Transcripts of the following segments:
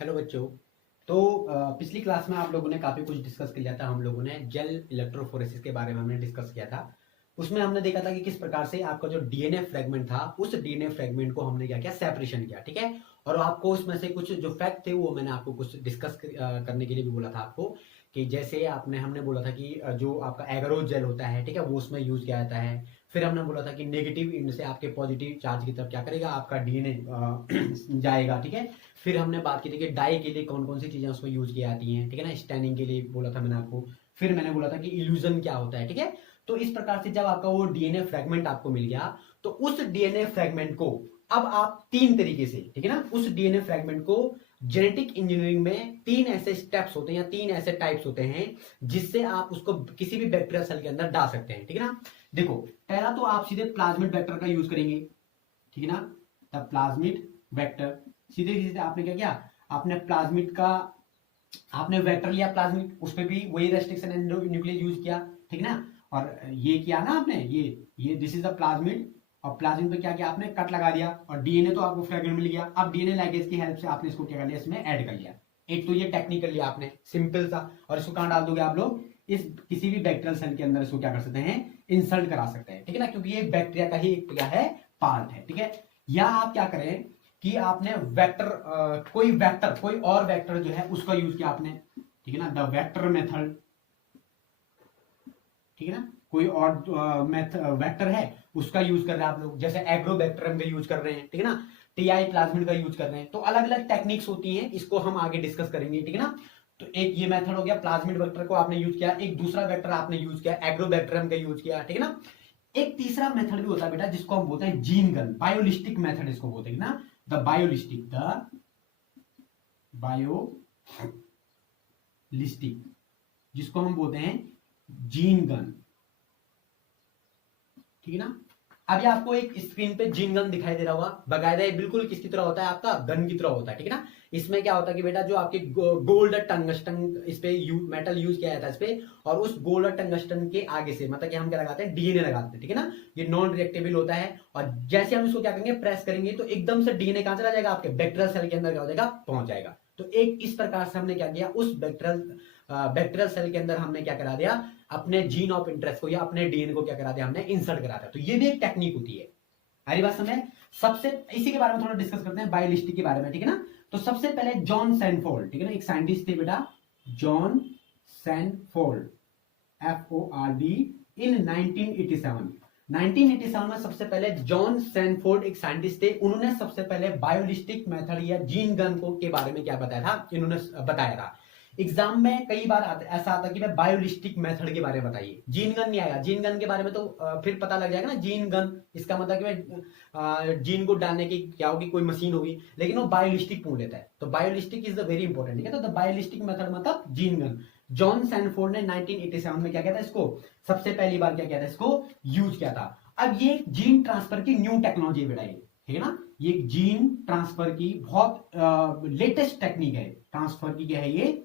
Hello बच्चों। तो पिछली क्लास में आप लोगों ने काफी कुछ डिस्कस किया था। हम लोगों ने जेल इलेक्ट्रोफोरेसिस के बारे में हमने डिस्कस किया था। उसमें हमने देखा था कि किस प्रकार से आपका जो डीएनए फ्रेगमेंट था उस डीएनए फ्रेगमेंट को हमने क्या किया, सेपरेशन किया। ठीक है। और आपको उसमें से कुछ जो फैक्ट थे वो मैंने आपको कुछ डिस्कस करने के लिए भी बोला था आपको, कि जैसे आपने हमने बोला था कि जो आपका एगरोज जेल होता है, ठीक है, वो उसमें यूज किया जाता है। फिर हमने बोला था कि नेगेटिव इंड से आपके पॉजिटिव चार्ज की तरफ क्या करेगा, आपका डीएनए जाएगा। ठीक है। फिर हमने बात की थी कि डाई के लिए कौन कौन सी चीजें उसको यूज की जाती हैं, ठीक है ना। स्टैनिंग के लिए बोला था मैंने आपको। फिर मैंने बोला था कि इल्यूजन क्या होता है। ठीक है। तो इस प्रकार से जब आपका वो डीएनए फ्रेगमेंट आपको मिल गया, तो उस डीएनए फ्रेगमेंट को अब आप तीन तरीके से, ठीक है ना, उस डीएनए फ्रेगमेंट को जेनेटिक इंजीनियरिंग में तीन ऐसे स्टेप्स होते हैं या तीन ऐसे टाइप्स होते हैं जिससे आप उसको किसी भी बैक्टीरिया सेल के अंदर डाल सकते हैं। ठीक है ना। देखो, पहला तो आप सीधे प्लाज्मिड वेक्टर का यूज करेंगे, ठीक है ना। द प्लाज्मिड वेक्टर, सीधे सीधे आपने क्या किया, आपने प्लाज्मिड का आपने वेक्टर लिया प्लाज्मिड, उस पर भी वही रेस्ट्रिक्शन एंड न्यूक्लियस यूज किया, ठीक है ना। और ये किया ना आपने, ये दिस इज द प्लाज्मिड, और प्लाज्मिड पे क्या किया आपने, कट लगा दिया, और डीएनए तो आपको फ्रेगमेंट मिल गया। अब डीएनए लाइगेज की हेल्प से आपने इसको क्या कर लिया, इसमें ऐड कर लिया। एक तो ये टेक्निक कर लिया आपने, सिंपल सा। और इसको कहां डाल दोगे आप लोग, इस किसी भी बैक्टीरियल सेल के अंदर इसको क्या कर सकते हैं, इंसर्ट करा सकते हैं, ठीक है ना, क्योंकि ये बैक्टीरिया का ही एक क्या है, पार्ट है। ठीक है। या आप क्या करें कि आपने वेक्टर कोई और वेक्टर जो है उसका यूज किया आपने, ठीक है ना, द वेक्टर मेथड, ठीक है ना। कोई और वेक्टर है उसका यूज कर रहे हैं आप लोग, जैसे एग्रोबैक्टीरियम का यूज कर रहे हैं, ठीक है ना, टीआई प्लाज्मिड का यूज कर रहे हैं। तो अलग अलग टेक्निक्स होती हैं, इसको हम आगे डिस्कस करेंगे, ठीक है ना। तो एक ये मेथड हो गया, प्लाज्मिड वेक्टर को आपने यूज किया। एक दूसरा वेक्टर आपने यूज किया, एग्रोबैक्टीरियम का यूज किया, ठीक है ना। एक तीसरा मेथड भी होता है बेटा, जिसको हम बोलते हैं जीन गन, बायोलिस्टिक मेथड इसको बोलते हैं ना, द बायोलिस्टिक जिसको हम बोलते हैं जीन गन, ठीक है ना। अभी आपको एक स्क्रीन पे जीन गन दिखाई दे रहा होगा, बकायदा ये बिल्कुल किसकी तरह होता है, आपका गन की तरह होता है, ठीक है ना। इसमें क्या होता है कि बेटा जो आपके गोल्ड टंगस्टन इस पे मेटल यूज किया जाता है इस पे, और उस गोल्ड टंगस्टन के आगे से मतलब कि हम क्या लगाते हैं, डीएनए लगाते हैं, ठीक है ना। ये नॉन रिएक्टेबल होता है, और जैसे हम इसको क्या करेंगे, प्रेस करेंगे, तो एकदम से डीएनए कहां चला जाएगा, आपके बैक्टीरियल सेल के अंदर क्या हो जाएगा, पहुंच जाएगा। तो एक इस प्रकार से हमने क्या किया, उस बैक्टीरियल सेल के अंदर हमने क्या करा दिया, अपने जीन ऑफ इंटरेस्ट को या अपने डीएनए को क्या करा दिया, हमने इंसर्ट करा दिया। तो ये भी एक टेक्निक होती है। हमारी बात समझ, सबसे इसी के बारे में थोड़ा डिस्कस करते हैं, बायोलिस्टिक के बारे में, ठीक है ना। तो सबसे पहले जॉन सैनफोल्ड, ठीक है ना, एक साइंटिस्ट थे बेटा, जॉन सैनफोल्ड, FORD, इन 1987। 1987 में सबसे पहले जॉन सैनफोर्ड एक साइंटिस्ट थे, उन्होंने सबसे पहले बायोलिस्टिक मेथड या जीन गन को के बारे में क्या बताया था, इन्होंने बताया था। एग्जाम में कई बार ऐसा आता कि मैं बायोलिस्टिक मेथड के बारे में बताइए, जीन गन नहीं आएगा। जीन गन के बारे में तो फिर पता लग जाएगा ना, जीन गन इसका मतलब कि जीन को डालने की क्या होगी, कोई मशीन होगी, लेकिन वो बायोलिस्टिक पूछ लेता है। तो biolistic is the very important, ठीक है। तो बायोलिस्टिक मेथड मतलब जीन गन। जॉन सैनफोर्ड ने 1987 में क्या किया था, इसको सबसे पहली बार क्या किया था, इसको यूज किया था। अब ये जीन ट्रांसफर की न्यू टेक्नोलॉजी बेटा, ठीक है ना, ये जीन ट्रांसफर की बहुत लेटेस्ट टेक्निक है। ट्रांसफर की क्या है ये,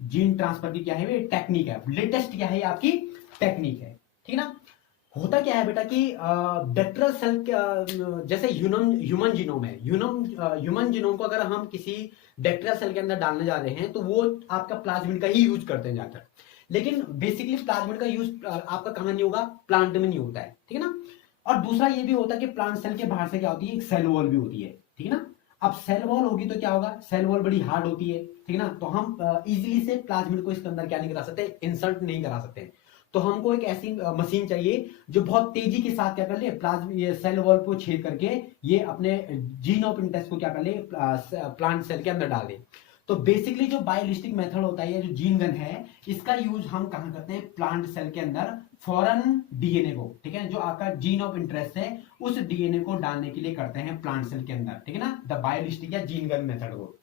जीन ट्रांसफर की क्या है ये टेक्निक है, लेटेस्ट क्या है आपकी टेक्निक है, ठीक है ना। होता क्या है बेटा कि बैक्टीरियल सेल जैसे ह्यूमन जीनोम है, ह्यूमन जीनोम को अगर हम किसी बैक्टीरियल सेल के अंदर डालने जा रहे हैं तो वो आपका प्लाज्मिड का ही यूज करते हैं ज्यादातर। लेकिन बेसिकली प्लाज्मिड का यूज आपका कहां नहीं होगा, प्लांट में नहीं होता है, ठीक है ना। और दूसरा ये भी होता है कि प्लांट सेल के बाहर से क्या होती है, एक सेल वॉल भी होती है, ठीक है ना। अब सेल वॉल होगी तो क्या होगा, सेल वॉल बड़ी हार्ड होती है, ठीक है ना। तो हम इजीली से प्लाज्मिड को इसके अंदर क्या नहीं करा सकते, इंसर्ट नहीं करा सकते। तो हमको एक ऐसी मशीन चाहिए जो बहुत तेजी के साथ क्या कर ले, प्लाज्मिड ये सेल वॉल को छेद करके ये अपने जीन ऑफ इंटरेस्ट को क्या कर ले, प्लांट सेल के अंदर डाल दे। तो बेसिकली जो बायोलिस्टिक मेथड होता है, जो जीन गन है, इसका यूज हम कहां करते हैं, प्लांट सेल के अंदर फॉरेन डीएनए को, ठीक है, जो आपका जीन ऑफ इंटरेस्ट है उस डीएनए को डालने के लिए करते हैं प्लांट सेल के अंदर, ठीक है ना, द बायोलिस्टिक या जीन गन मेथड को,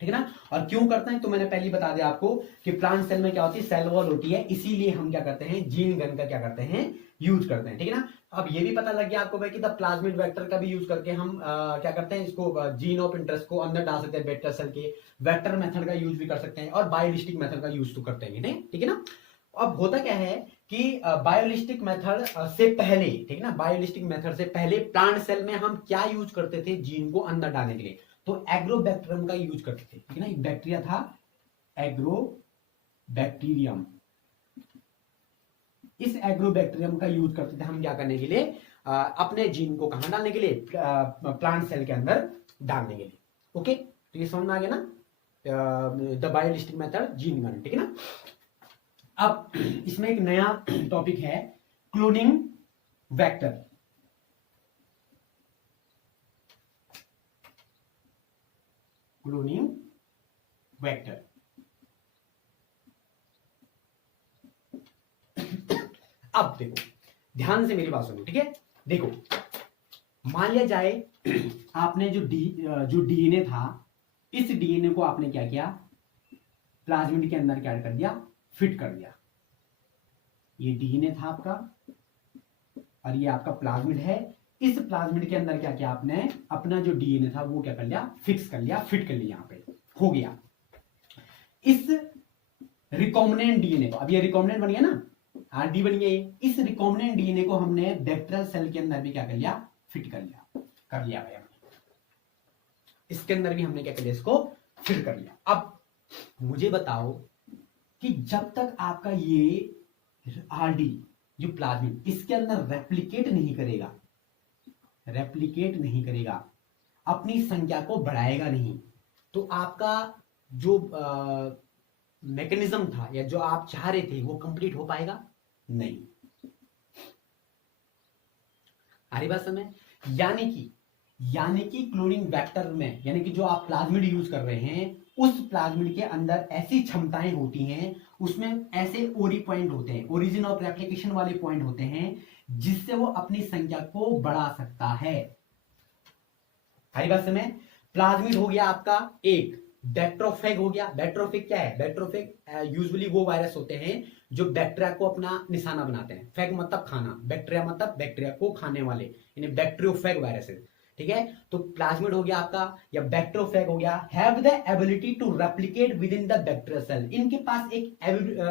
ठीक है ना। और क्यों करते हैं तो मैंने पहले बता दिया आपको कि प्लांट सेल में क्या होती है, सेल वॉल होती है, इसीलिए हम क्या करते हैं, जीन गन का क्या करते हैं, यूज करते हैं, ठीक है ना। अब ये भी पता लग गया आपको भाई कि द प्लाज्मिड वेक्टर का भी यूज करके हम क्या करते हैं, इसको जीन ऑफ इंटरेस्ट को अंदर डाल सकते हैं बैक्टीरियल सेल के। वेक्टर मेथड का यूज भी कर सकते हैं और बायोलिस्टिक मेथड का यूज तो करते हैं, ठीक है ना। अब होता क्या है कि बायोलिस्टिक मेथड से पहले, ठीक है ना, बायोलिस्टिक मेथड से पहले प्लांट सेल में हम क्या यूज करते थे, जीन को अंदर डालने के लिए। तो एग्रोबैक्टीरियम का यूज करते थे, ठीक है ना। एक बैक्टीरिया था एग्रोबैक्टीरियम, इस एग्रोबैक्टीरियम का यूज करते थे हम क्या करने के लिए, अपने जीन को कहां डालने के लिए, प्लांट सेल के अंदर डालने के लिए। ओके, तो ये समझ में आ गया ना, the biolistic method gene gun, ठीक है ना। अब इसमें एक नया टॉपिक है क्लोनिंग वेक्टर। क्लोनिंग वेक्टर, अब देखो ध्यान से मेरी बात सुनो, ठीक है। देखो मान लिया जाए आपने जो डीएनए था, इस डीएनए को आपने क्या किया, प्लाज्मिड के अंदर क्या कर दिया, फिट कर दिया। ये डीएनए था आपका और ये आपका प्लाज्मिड है। इस प्लाज्मिड के अंदर क्या किया आपने, अपना जो डीएनए था वो क्या कर लिया, फिक्स कर लिया, फिट कर लिया, यहां पे हो गया। इस रिकॉम्बिनेंट डीएनए को, अब ये रिकॉम्बिनेंट बन गया ना, आरडी बन गया ये, इस रिकॉम्बिनेंट डीएनए को हमने बैक्टीरियल सेल के अंदर भी क्या कर लिया, फिट कर लिया भाई हमने। इसके अंदर भी हमने क्या कर लिया, इसको फिट कर लिया। अब मुझे बताओ कि जब तक आपका ये आरडी जो प्लाज्मिड इसके अंदर रेप्लिकेट नहीं करेगा, अपनी संख्या को बढ़ाएगा नहीं, तो आपका जो मैकेनिज्म था या जो आप चाह रहे थे वो कंप्लीट हो पाएगा नहीं। आ रही बात समझ? यानी कि क्लोनिंग वेक्टर में, यानी कि जो आप प्लाज्मिड यूज कर रहे हैं, उस प्लाज्मिड के अंदर ऐसी क्षमताएं होती हैं, उसमें ऐसे ओरी पॉइंट होते हैं, ओरिजिन ऑफ रेप्लिकेशन वाले पॉइंट होते हैं, जिससे वो अपनी संख्या को बढ़ा सकता है। हरी बात समझ? प्लाज्मिड हो गया आपका एक, बैक्टीरियोफेग हो गया। बैक्टीरियोफेग क्या है? बैक्टीरियोफेग यूजुअली वो वायरस होते हैं जो बैक्टीरिया को अपना निशाना बनाते हैं। फेग मतलब खाना, बैक्टीरिया मतलब बैक्टीरिया को खाने वाले, यानी बैक्टीरियोफेग वायरसेस, ठीक है। तो प्लाज्मिड हो गया आपका या बैक्टीरियोफेग हो गया, have the ability to replicate within the bacterial cell. इनके पास एक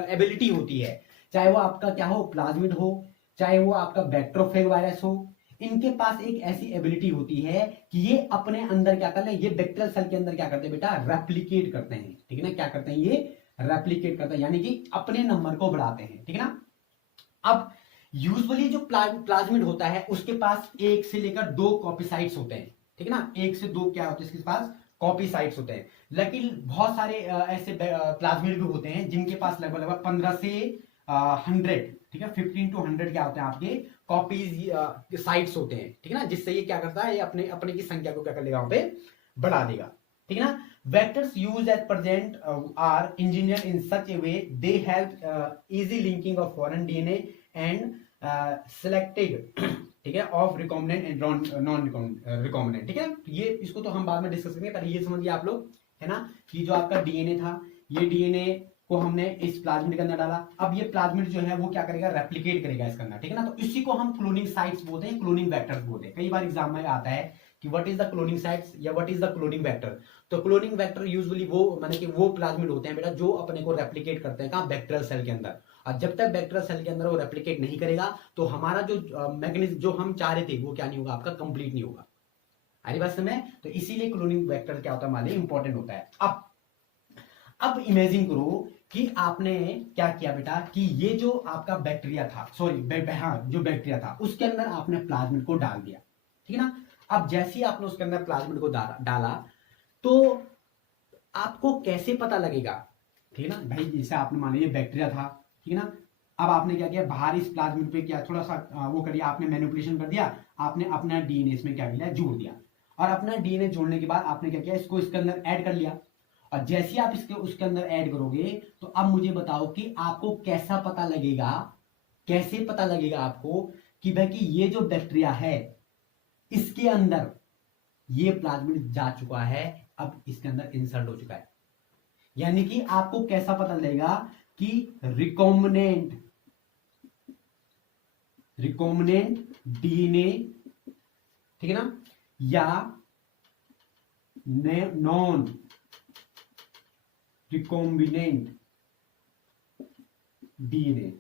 एबिलिटी होती है, चाहे वो आपका क्या हो, प्लाज्मिड हो, चाहे वो आपका बैक्टीरियोफेग वायरस हो, इनके पास एक ऐसी एबिलिटी होती है कि ये अपने अंदर क्या करते हैं, ये बैक्टीरियल सेल के अंदर क्या करते हैं बेटा, रेप्लिकेट करते हैं, ठीक है ना। क्या करते हैं ये, रेप्लिकेट करते हैं, यानी कि अपने नंबर को बढ़ाते हैं, ठीक है ना। अब यूजुअली जो प्लाज्मिड होता है उसके पास एक से लेकर 2 कॉपी साइट्स होते हैं, ठीक है ना। 1 से 2 क्या होते हैं इसके पास, कॉपी साइट्स होते हैं। लेकिन बहुत सारे ऐसे प्लाज्मिड भी होते हैं जिनके पास लगभग 15 से 100, ठीक है, 15 to 100 क्या होते हैं आपके कॉपीज साइट्स होते हैं, ठीक है ना। जिससे ये क्या करता है, ये अपने की संख्या को क्या कर लेगा, वहां पे बढ़ा देगा, ठीक है ना। Vectors used at present are engineered in such a way they help easy linking of foreign DNA and selected, ठीक है, of recombinant and non recombinant, ठीक है। ये इसको तो हम बाद में डिस्कस करेंगे, पर ये समझिए आप लोग, है ना, कि जो आपका डीएनए था, ये डीएनए को हमने इस प्लाज्मिड के अंदर डाला। अब ये प्लाज्मिड जो है वो क्या करेगा, रेप्लिकेट करेगा इसके अंदर, ठीक है ना। तो इसी को हम क्लोनिंग साइट्स बोलते हैं, क्लोनिंग वेक्टर्स बोलते हैं। कई बार एग्जाम में आता है कि what is the cloning sites या what is the cloning vector. तो क्लोनिंग वेक्टर यूजुअली वो माने कि वो प्लाज्मिड होते हैं बेटा जो अपने को रेप्लिकेट करते हैं कहां, बैक्टीरियल सेल के अंदर। और जब तक बैक्टीरियल सेल के अंदर वो रेप्लिकेट नहीं करेगा तो हमारा जो मैकेनिज्म जो हम चाह रहे थे वो क्या नहीं होगा, आपका कंप्लीट नहीं होगा। आरी बात समझ? तो इसीलिए क्लोनिंग वेक्टर क्या होता है हमारे लिए इंपॉर्टेंट होता है। अब इमेजिन करो कि आपने क्या किया बेटा, कि ये जो आपका बैक्टीरिया था, जो बैक्टीरिया था उसके अंदर आपने प्लाज्मिड को डाल दिया, ठीक है ना। अब जैसे ही आपने उसके अंदर प्लाज्मिड को डाला तो आपको कैसे पता लगेगा, ठीक है ना भाई, जैसे आपने मान लीजिए बैक्टीरिया था, ठीक है ना। अब आपने क्या किया, बाहर इस प्लाज्मिड पे क्या थोड़ा सा वो करिए, आपने मैनिपुलेशन कर दिया, आपने अपना डीएनए इसमें क्या किया, जोड़ दिया। और अपना डीएनए जोड़ने के बाद आपने क्या किया, इसको इसके अंदर ऐड कर लिया। और जैसे ही आप उसके अंदर ऐड करोगे तो अब मुझे बताओ कि आपको कैसे पता लगेगा आपको कि भाई कि ये जो बैक्टीरिया है इसके अंदर ये प्लाज्मिड जा चुका है, अब इसके अंदर इंसर्ट हो चुका है। यानी कि आपको कैसा पता लगेगा कि रिकॉम्बिनेंट डीएनए, ठीक है ना, या नॉन रिकॉम्बिनेंट डीएनए,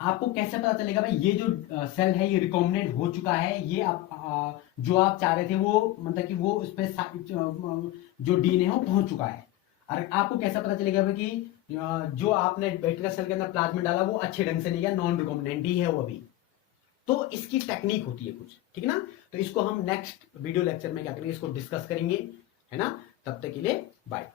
आपको कैसे पता चलेगा भाई ये जो सेल है ये रिकॉम्बिनेंट हो चुका है, ये आप जो आप चाह रहे थे वो मतलब कि वो उस पे जो डीएनए है वो पहुंच चुका है। और आपको कैसा पता चलेगा भाई कि जो आपने बैक्टीरिया सेल के अंदर प्लाज्मिड डाला वो अच्छे ढंग से नहीं गया, नॉन रिकॉम्बिनेंट डी है वो अभी। तो इसकी टेक्निक होती है कुछ, ठीक है ना। तो इसको हम नेक्स्ट वीडियो लेक्चर में क्या करेंगे, इसको डिस्कस करेंगे, है ना। तब तक के लिए बाय।